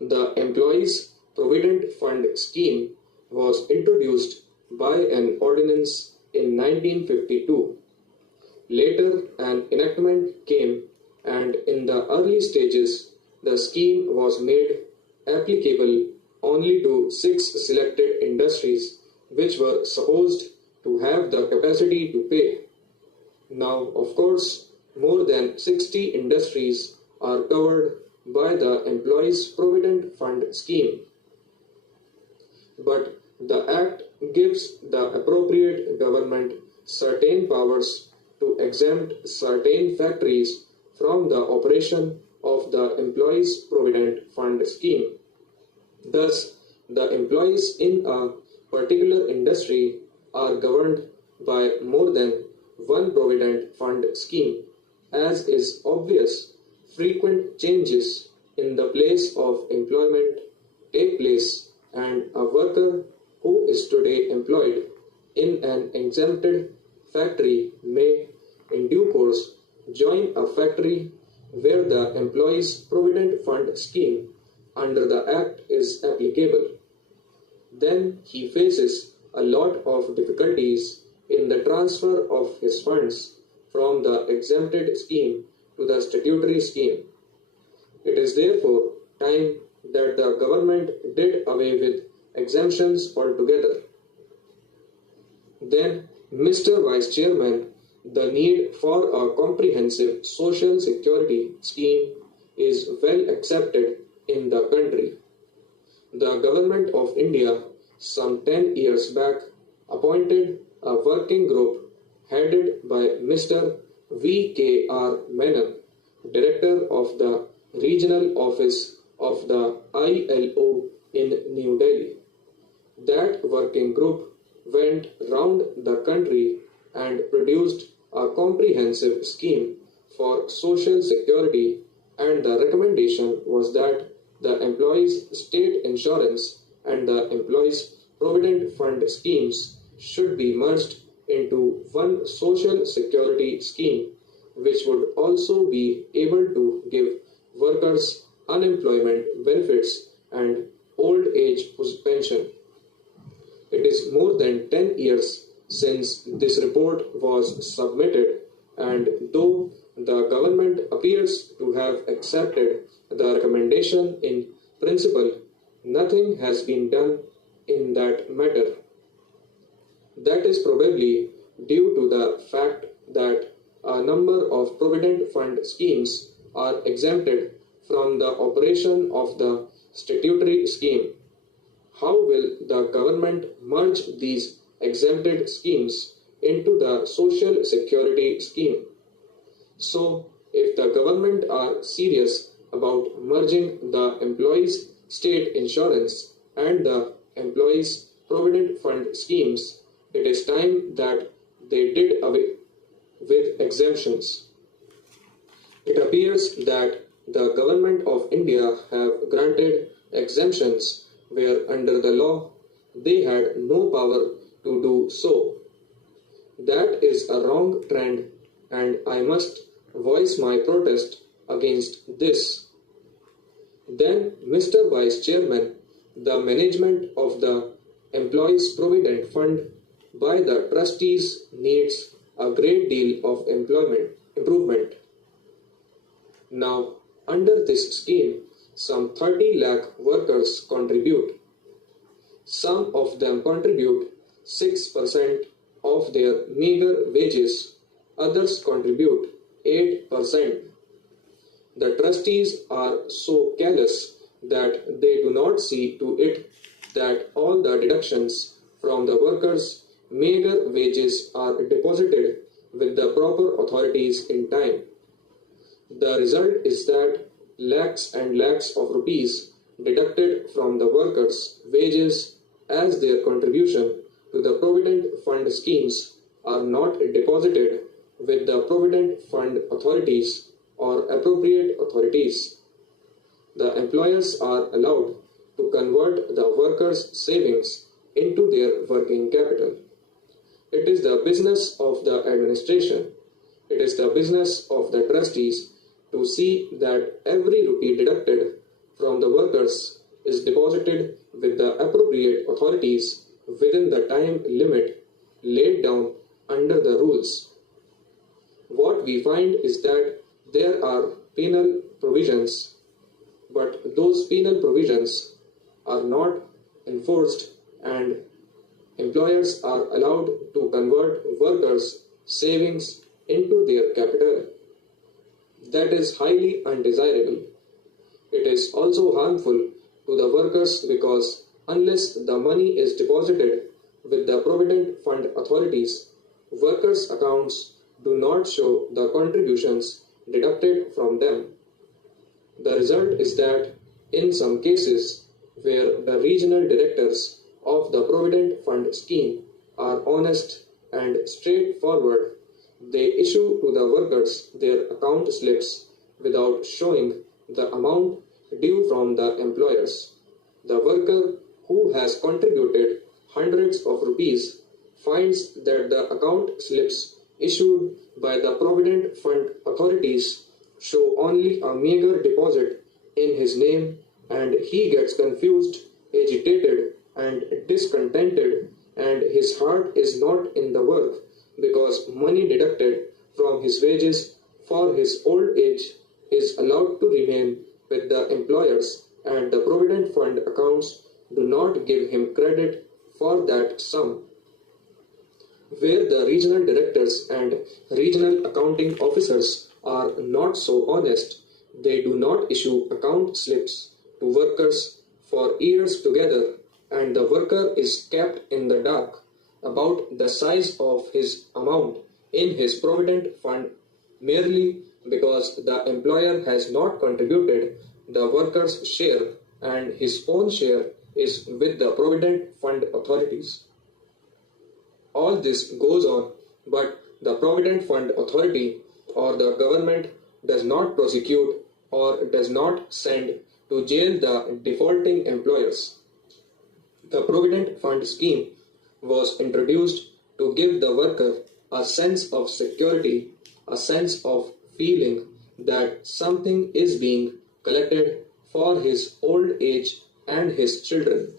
The Employees Provident Fund scheme was introduced by an ordinance in 1952. Later, an enactment came, and in the early stages, the scheme was made applicable only to six selected industries which were supposed to have the capacity to pay. Now, of course, more than 60 industries are covered by the Employees Provident Fund scheme. But the Act gives the appropriate government certain powers to exempt certain factories from the operation of the Employees Provident Fund scheme. Thus, the employees in a particular industry are governed by more than one provident fund scheme. As is obvious, frequent changes in the place of employment take place, and a worker who is today employed in an exempted factory may, in due course, join a factory where the Employees Provident Fund scheme under the Act is applicable. Then he faces a lot of difficulties in the transfer of his funds from the exempted scheme to the statutory scheme. It is therefore time that the government did away with exemptions altogether. Then, Mr. Vice Chairman, the need for a comprehensive social security scheme is well accepted in the country. The Government of India, some 10 years back, appointed a working group headed by Mr. V.K.R. Menon, Director of the Regional Office of the ILO in New Delhi. That working group went round the country and produced a comprehensive scheme for social security, and the recommendation was that the employees' state insurance and the employees' provident fund schemes should be merged into one social security scheme, which would also be able to give workers unemployment benefits and old age pension. It is more than 10 years since this report was submitted, and though the government appears to have accepted the recommendation in principle, nothing has been done in that matter. That is probably due to the fact that a number of provident fund schemes are exempted from the operation of the statutory scheme. How will the government merge these exempted schemes into the social security scheme? So, if the government are serious about merging the employees' state insurance and the employees' provident fund schemes, it is time that they did away with exemptions. It appears that the Government of India have granted exemptions where under the law they had no power to do so. That is a wrong trend, and I must voice my protest against this. Then, Mr. Vice Chairman, the management of the Employees Provident Fund by the trustees needs a great deal of improvement. Now, under this scheme, some 30 lakh workers contribute. Some of them contribute 6% of their meager wages, others contribute 8%. The trustees are so callous that they do not see to it that all the deductions from the workers' meager wages are deposited with the proper authorities in time. The result is that lakhs and lakhs of rupees deducted from the workers' wages as their contribution to the provident fund schemes are not deposited with the provident fund authorities or appropriate authorities. The employers are allowed to convert the workers' savings into their working capital. It is the business of the administration, it is the business of the trustees to see that every rupee deducted from the workers is deposited with the appropriate authorities within the time limit laid down under the rules. What we find is that there are penal provisions, but those penal provisions are not enforced, and employers are allowed to convert workers' savings into their capital. That is highly undesirable. It is also harmful to the workers because unless the money is deposited with the Provident Fund authorities, workers' accounts do not show the contributions deducted from them. The result is that in some cases where the regional directors of the Provident Fund scheme are honest and straightforward, they issue to the workers their account slips without showing the amount due from the employers. The worker who has contributed hundreds of rupees finds that the account slips issued by the Provident Fund authorities show only a meager deposit in his name, and he gets confused, agitated, and discontented, and his heart is not in the work because money deducted from his wages for his old age is allowed to remain with the employers, and the Provident Fund accounts do not give him credit for that sum. Where the regional directors and regional accounting officers are not so honest, they do not issue account slips to workers for years together, and the worker is kept in the dark about the size of his amount in his Provident Fund merely because the employer has not contributed the worker's share and his own share is with the Provident Fund authorities. All this goes on, but the Provident Fund authority or the government does not prosecute or does not send to jail the defaulting employers. The Provident Fund scheme was introduced to give the worker a sense of security, a sense of feeling that something is being collected for his old age and his children.